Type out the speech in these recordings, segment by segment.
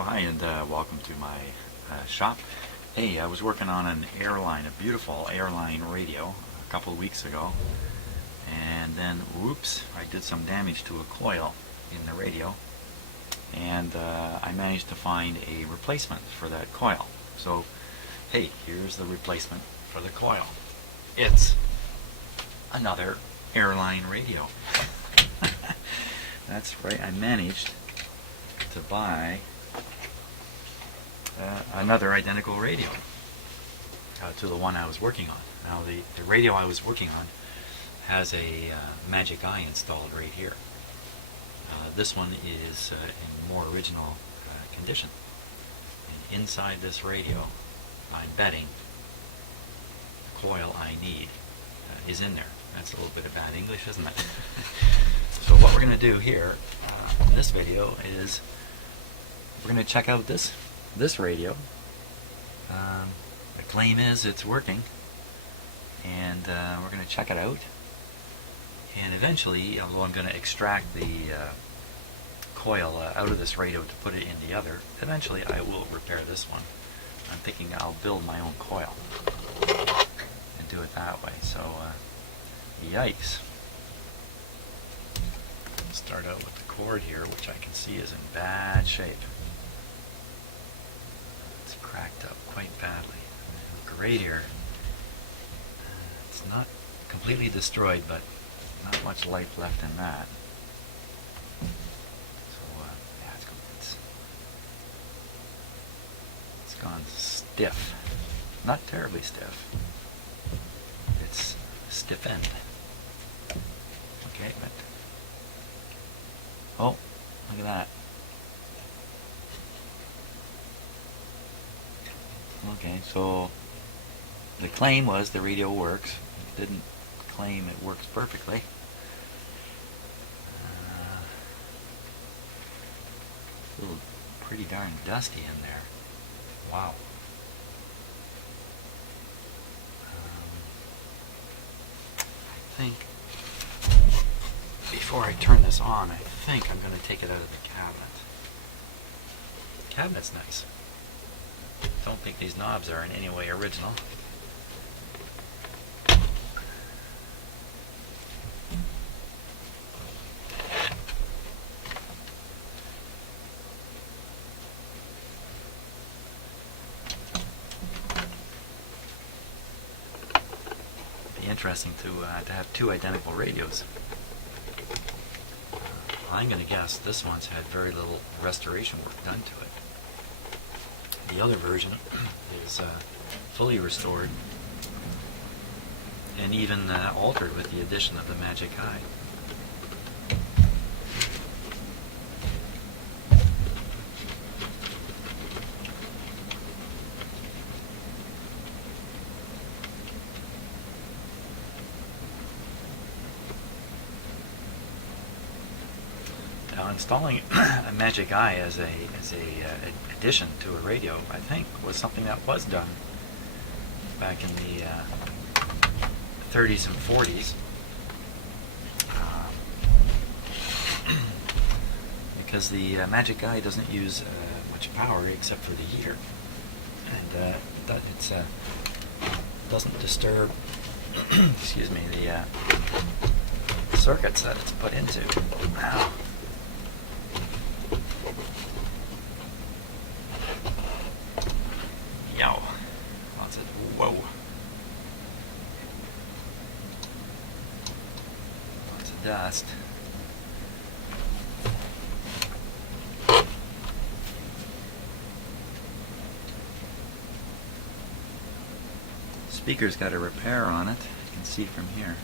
Well, hi, and welcome to my shop. Hey, I was working on an Airline, a beautiful Airline radio a couple of weeks ago, and then, whoops, I did some damage to a coil in the radio, and I managed to find a replacement for that coil. So, hey, here's the replacement for the coil. It's another Airline radio. That's right, I managed to buy another identical radio to the one I was working on. Now the radio I was working on has a Magic Eye installed right here. This one is in more original condition. And inside this radio, I'm betting the coil I need is in there. That's a little bit of bad English, isn't it? So what we're going to do here in this video is we're going to check out this radio. The claim is it's working, and we're going to check it out. And eventually, although I'm going to extract the coil out of this radio to put it in the other, eventually I will repair this one. I'm thinking I'll build my own coil and do it that way. So, yikes. Start out with the cord here, which I can see is in bad shape. It's cracked up quite badly. The radiator, it's not completely destroyed, but not much life left in that. So yeah, it's gone stiff. Not terribly stiff. It's stiffened. Okay, but oh, look at that. Okay, so the claim was the radio works. It didn't claim it works perfectly. Feels pretty darn dusty in there. Wow. I think before I turn this on, I think I'm going to take it out of the cabinet. The cabinet's nice. Don't think these knobs are in any way original. It'd be interesting to have two identical radios. I'm going to guess this one's had very little restoration work done to it. The other version is fully restored and even altered with the addition of the Magic Eye. Now, installing a Magic Eye as a addition to a radio, I think, was something that was done back in the 30s and 40s, because the Magic Eye doesn't use much power except for the heater, and it doesn't disturb excuse me, the circuits that it's put into. Wow. Whoa. Lots of dust. Speaker's got a repair on it. You can see from here.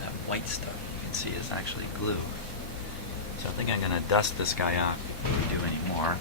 That white stuff you can see is actually glue. So I think I'm going to dust this guy off before we do any more.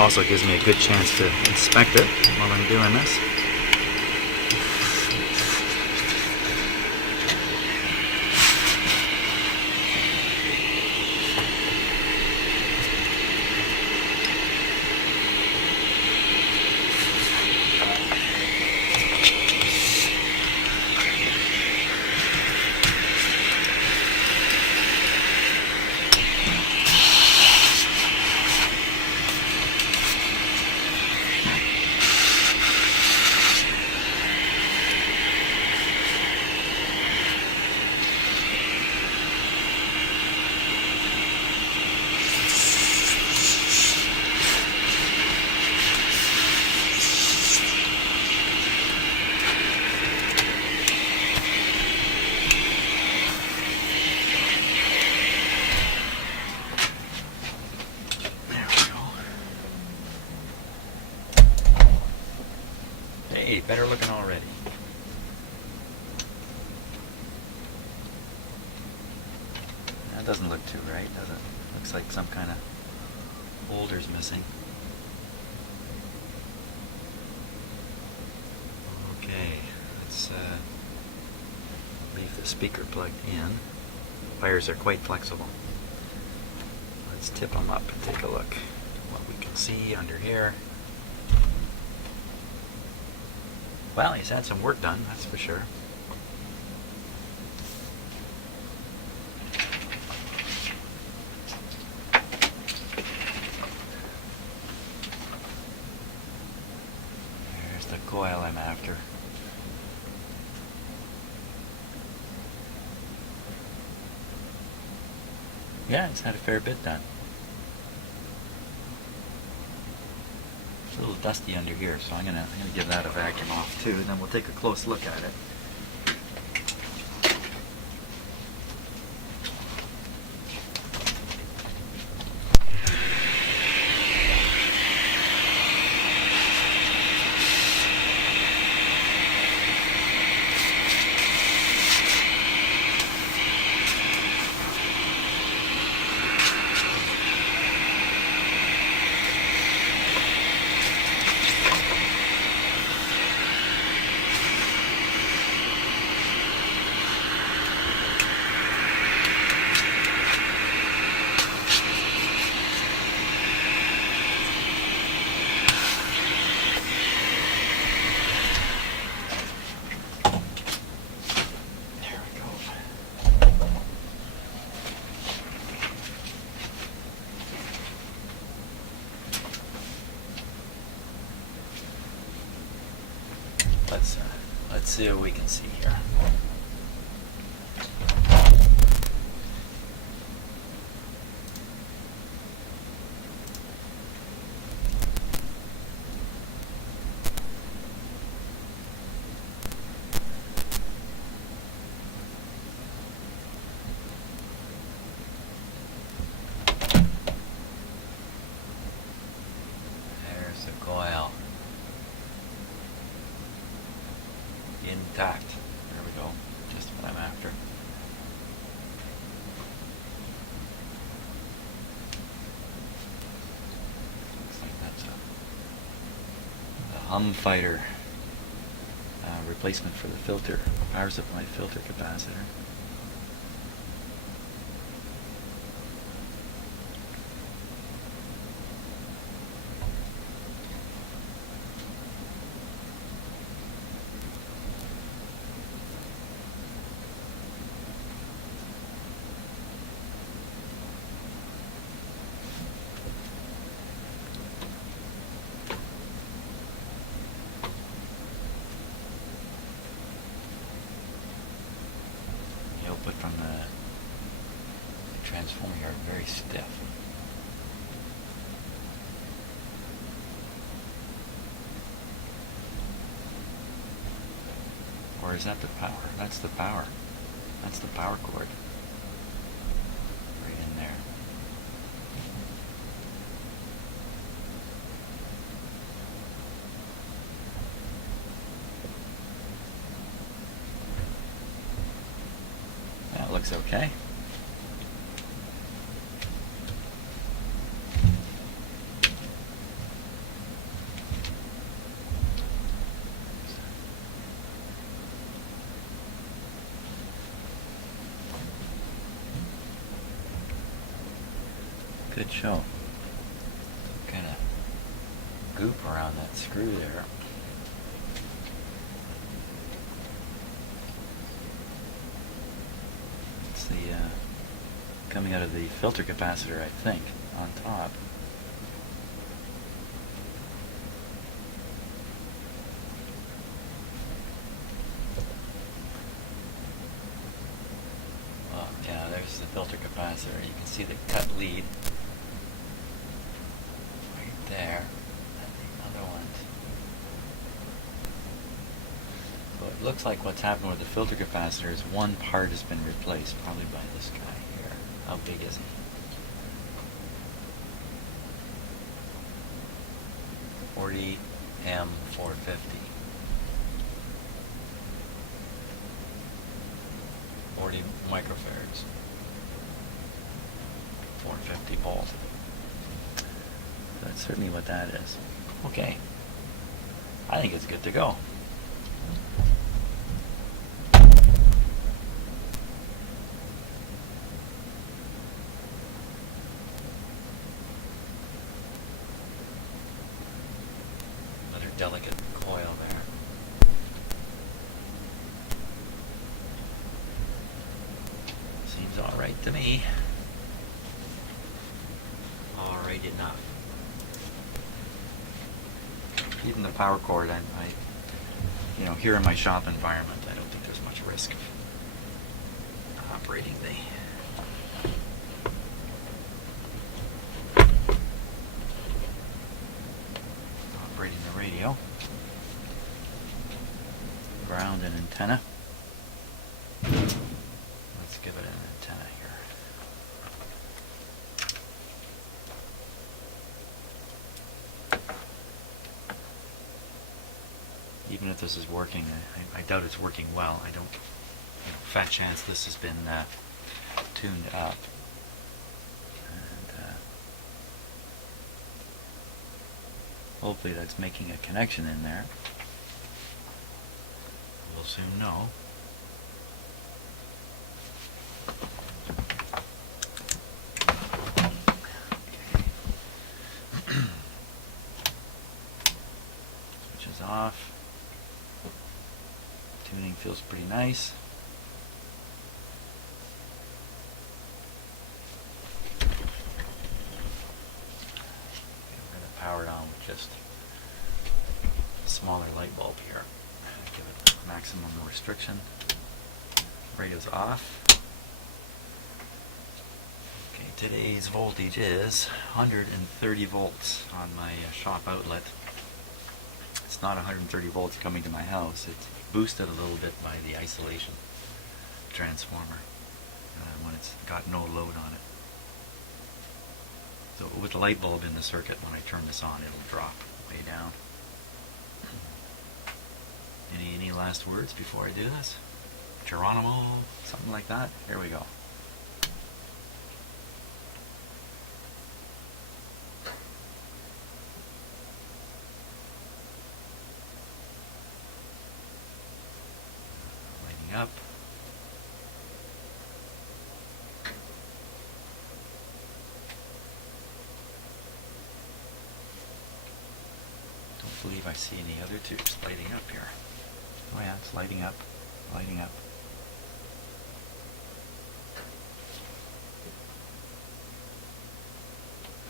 Also gives me a good chance to inspect it while I'm doing this. Hey, better looking already. That doesn't look too right, does it? Looks like some kind of holder's missing. Okay, let's leave the speaker plugged in. Wires are quite flexible. Let's tip them up and take a look at what we can see under here. Well, he's had some work done, that's for sure. There's the coil I'm after. Yeah, he's had a fair bit done. It's a little dusty under here, so I'm gonna give that a vacuum off too, and then we'll take a close look at it. Let's see what we can see here. There's the coil. Intact. There we go. Just what I'm after. Looks like that's a hum fighter replacement for the filter, power supply filter capacitor. Output from the transformer are very stiff. Or is that the power? That's the power. That's the power cord. Right in there. That looks okay. good show. Kind of goop around that screw there. It's the coming out of the filter capacitor, I think, on top. Oh, yeah, there's the filter capacitor. You can see the cut lead right there, and the other one. So it looks like what's happened with the filter capacitor is one part has been replaced, probably by this guy here. How big is he? M450. 40 microfarads. 450 volt. That's certainly what that is. Okay. I think it's good to go. Delicate coil there. Seems all right to me. All right enough. Even the power cord, I here in my shop environment, I don't think there's much risk of operating the radio. Ground and antenna. Let's give it an antenna here. Even if this is working, I doubt it's working well. I don't, fat chance this has been tuned up. Hopefully that's making a connection in there. We'll soon know. Okay. Switch is off. Tuning feels pretty nice. Powered on with just a smaller light bulb here. Give it maximum restriction. Radio's off. Okay, today's voltage is 130 volts on my shop outlet. It's not 130 volts coming to my house. It's boosted a little bit by the isolation transformer when it's got no load on it. So with the light bulb in the circuit, when I turn this on, it'll drop way down. Any last words before I do this? Geronimo, something like that? Here we go. Lighting up. I believe I see any other tubes lighting up here. Oh yeah, it's lighting up, lighting up.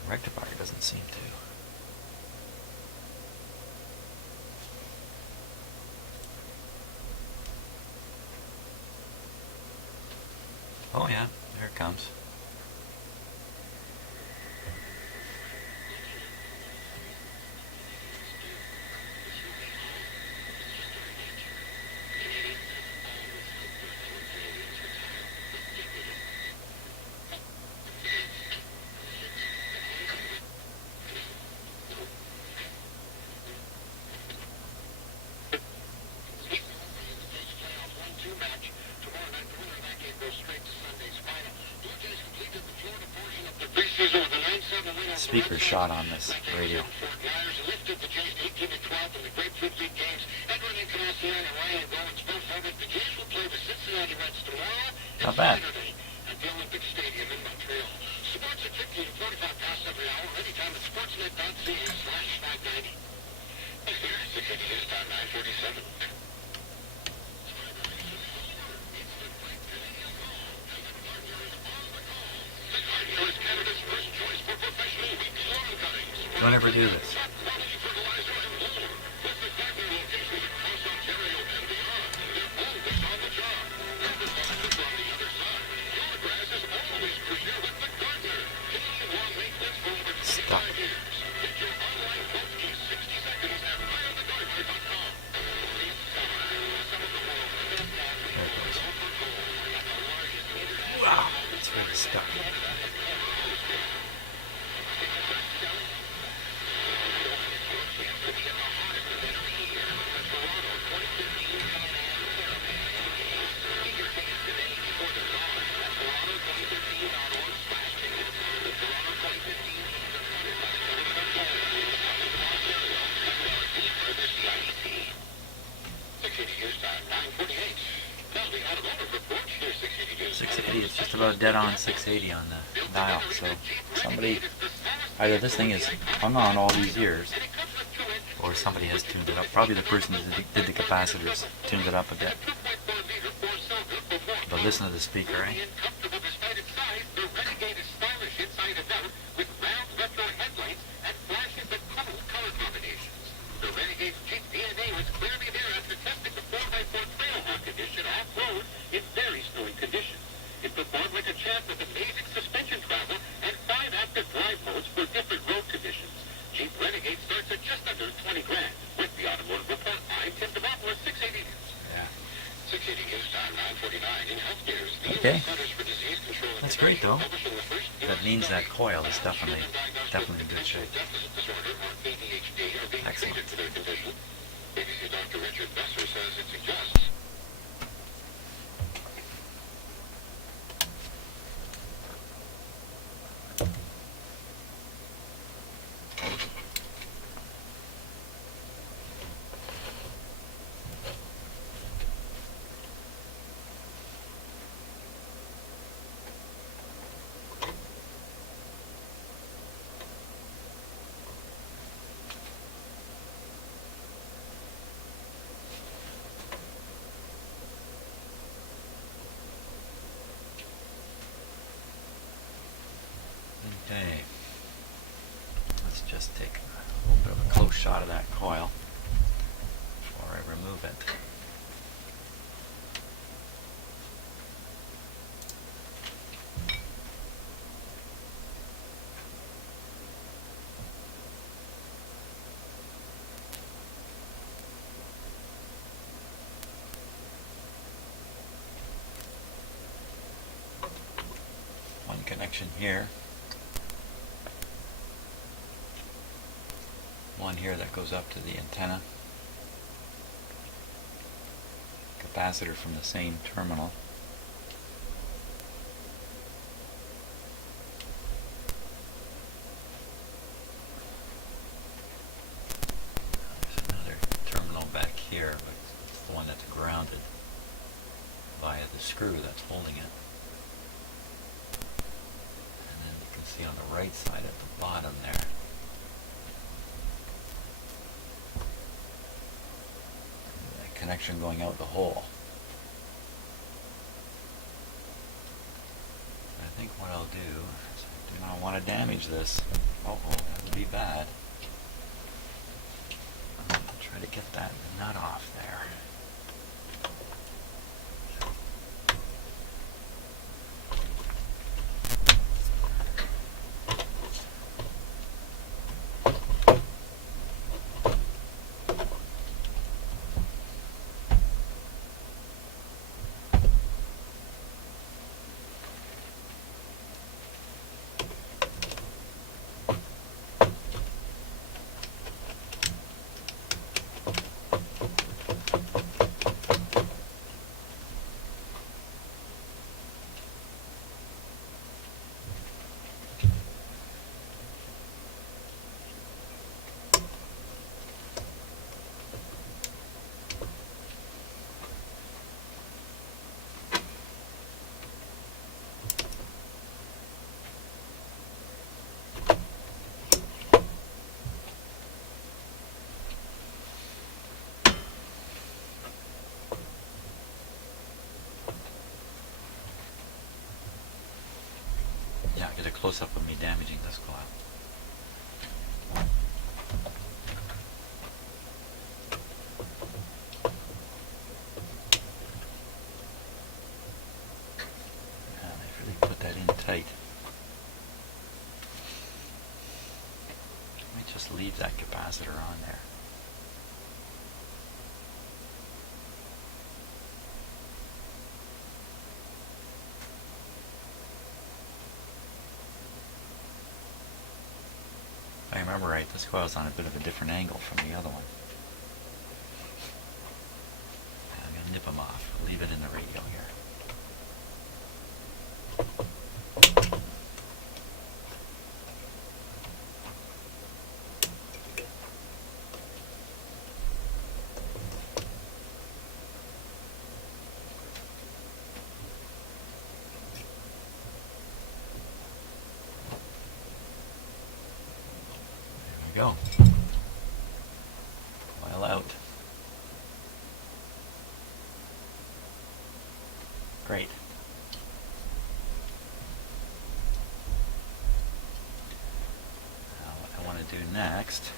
The rectifier doesn't seem to. Oh yeah, there it comes. Speaker shot on this radio. Not bad. do this. Stuck. Wow, it's really stuck. It's just about dead on 680 on the dial. So somebody, either this thing is hung on all these years, or somebody has tuned it up. Probably the person who did the capacitors tuned it up a bit. But listen to the speaker, eh? Okay, that's great though. That means that coil is definitely in good shape. Excellent. Okay, let's just take a little bit of a close shot of that coil before I remove it. One connection here. One here that goes up to the antenna. Capacitor from the same terminal. There's another terminal back here, but it's the one that's grounded via the screw that's holding it. And then you can see on the right side at the bottom there, connection going out the hole. I think what I'll do is I do not want to damage this. Oh, that would be bad. I'm going to try to get that nut off there. Yeah, get a close-up of me damaging this coil. capacitor on there. If I remember right, this coil's on a bit of a different angle from the other one. I'm going to nip them off. Leave it in the radio here. Go. Coil out. Great. Now what I want to do next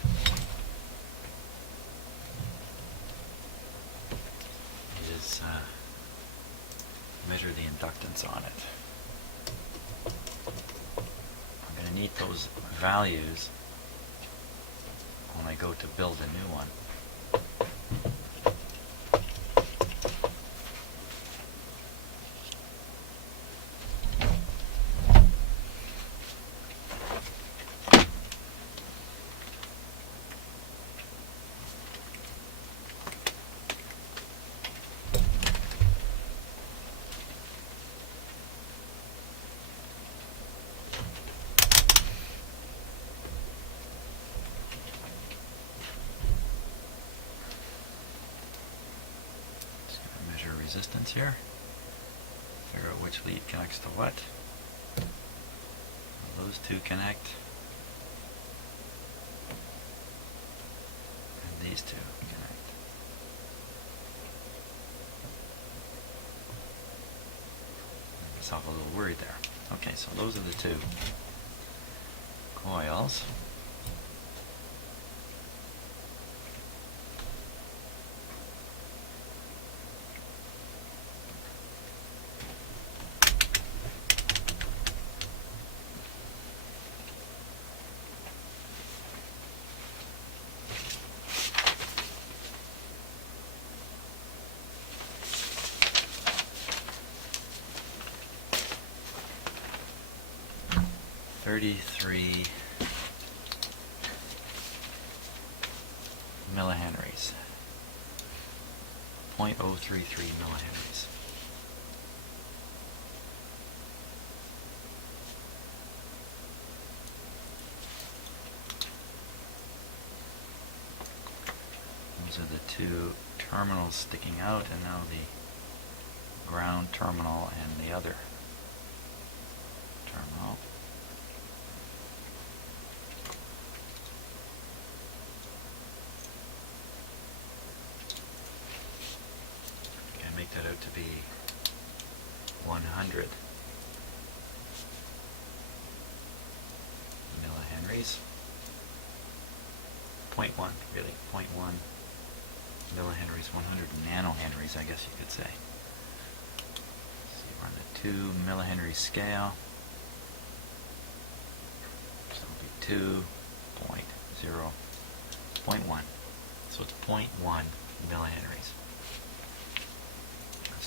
is measure the inductance on it. I'm going to need those values when I go to build a new one. Resistance here. Figure out which lead connects to what. Those two connect. And these two connect. Made myself a little worried there. Okay, so those are the two coils. .33 millihenries. 0.033 millihenries. Those are the two terminals sticking out, and now the ground terminal and the other terminal. Make that out to be 100 millihenries. 0.1, really, 0.1 millihenries, 100 nanohenries, I guess you could say. See, we're on the 2 millihenry scale. So it'll be 2.0.1. So it's 0.1 millihenries.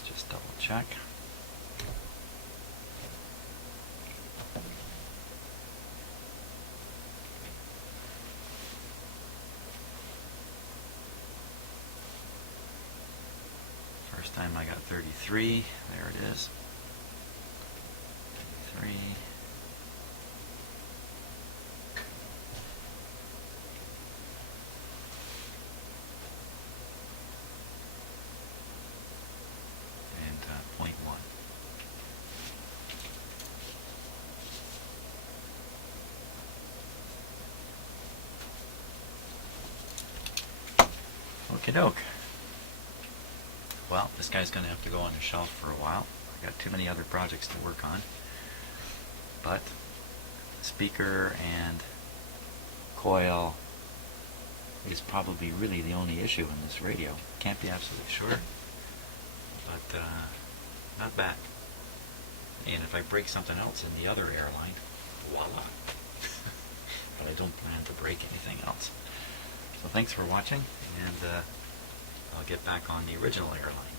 Just double check. First time I got 33. There it is. 33. Okie doke. Well, this guy's going to have to go on the shelf for a while. I've got too many other projects to work on. But speaker and coil is probably really the only issue in this radio. Can't be absolutely sure. But not bad. And if I break something else in the other Airline, voila. But I don't plan to break anything else. So thanks for watching, and I'll get back on the original Airline.